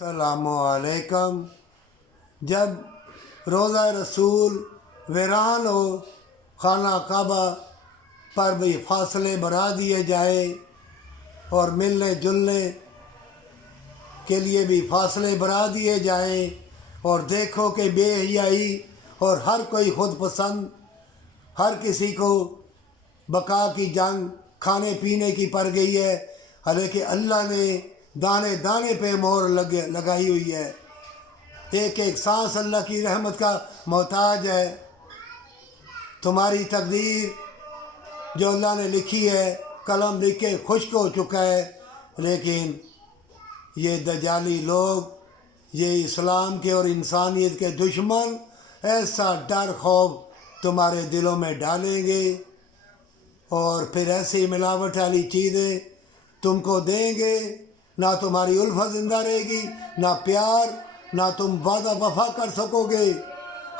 السلام علیکم۔ جب روزہ رسول ویران ہو، خانہ کعبہ پر بھی فاصلے بڑھا دیے جائے اور ملنے جلنے کے لیے بھی فاصلے بڑھا دیے جائیں، اور دیکھو کہ بے حیائی اور ہر کوئی خود پسند، ہر کسی کو بقا کی جنگ کھانے پینے کی پڑ گئی ہے، حالانکہ اللہ نے دانے دانے پہ مہر لگائی ہوئی ہے۔ ایک ایک سانس اللہ کی رحمت کا محتاج ہے۔ تمہاری تقدیر جو اللہ نے لکھی ہے، قلم لکھ کے خشک ہو چکا ہے، لیکن یہ دجالی لوگ، یہ اسلام کے اور انسانیت کے دشمن ایسا ڈر خوف تمہارے دلوں میں ڈالیں گے، اور پھر ایسی ملاوٹ والی چیزیں تم کو دیں گے، نہ تمہاری الفت زندہ رہے گی، نہ پیار، نہ تم وعدہ وفا کر سکو گے۔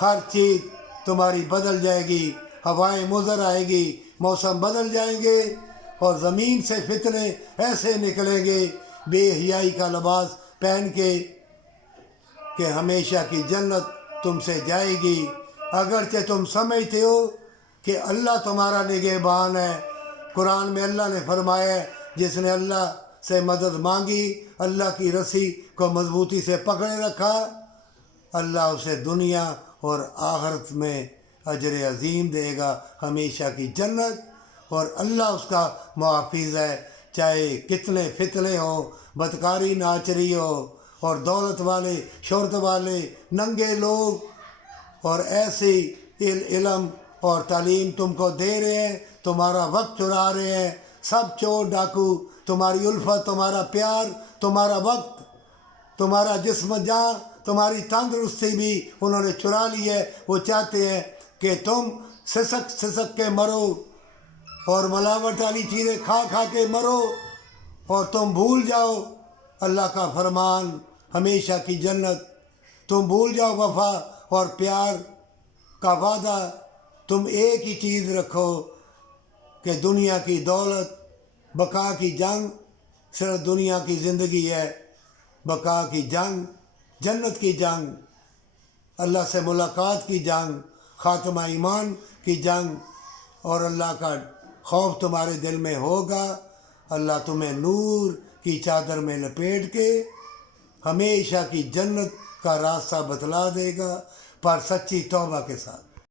ہر چیز تمہاری بدل جائے گی، ہوائیں مضر آئے گی، موسم بدل جائیں گے، اور زمین سے فتنے ایسے نکلیں گے بے حیائی کا لباس پہن کے کہ ہمیشہ کی جنت تم سے جائے گی۔ اگرچہ تم سمجھتے ہو کہ اللہ تمہارا نگہبان ہے۔ قرآن میں اللہ نے فرمایا ہے، جس نے اللہ سے مدد مانگی، اللہ کی رسی کو مضبوطی سے پکڑے رکھا، اللہ اسے دنیا اور آخرت میں اجر عظیم دے گا، ہمیشہ کی جنت، اور اللہ اس کا محافظ ہے۔ چاہے کتنے فتنے ہو، بدکاری ناچ رہی ہو، اور دولت والے شہرت والے ننگے لوگ اور ایسی علم اور تعلیم تم کو دے رہے ہیں، تمہارا وقت چرا رہے ہیں، سب چور ڈاکو تمہاری الفت، تمہارا پیار، تمہارا وقت، تمہارا جسم جاں، تمہاری تندرستی بھی انہوں نے چرا لی ہے۔ وہ چاہتے ہیں کہ تم سسک سسک کے مرو اور ملاوٹ والی چیزیں کھا کھا کے مرو، اور تم بھول جاؤ اللہ کا فرمان، ہمیشہ کی جنت، تم بھول جاؤ وفا اور پیار کا وعدہ۔ تم ایک ہی چیز رکھو کہ دنیا کی دولت، بقا کی جنگ صرف دنیا کی زندگی ہے، بقا کی جنگ، جنت کی جنگ، اللہ سے ملاقات کی جنگ، خاتمہ ایمان کی جنگ، اور اللہ کا خوف تمہارے دل میں ہوگا۔ اللہ تمہیں نور کی چادر میں لپیٹ کے ہمیشہ کی جنت کا راستہ بتلا دے گا، پر سچی توبہ کے ساتھ۔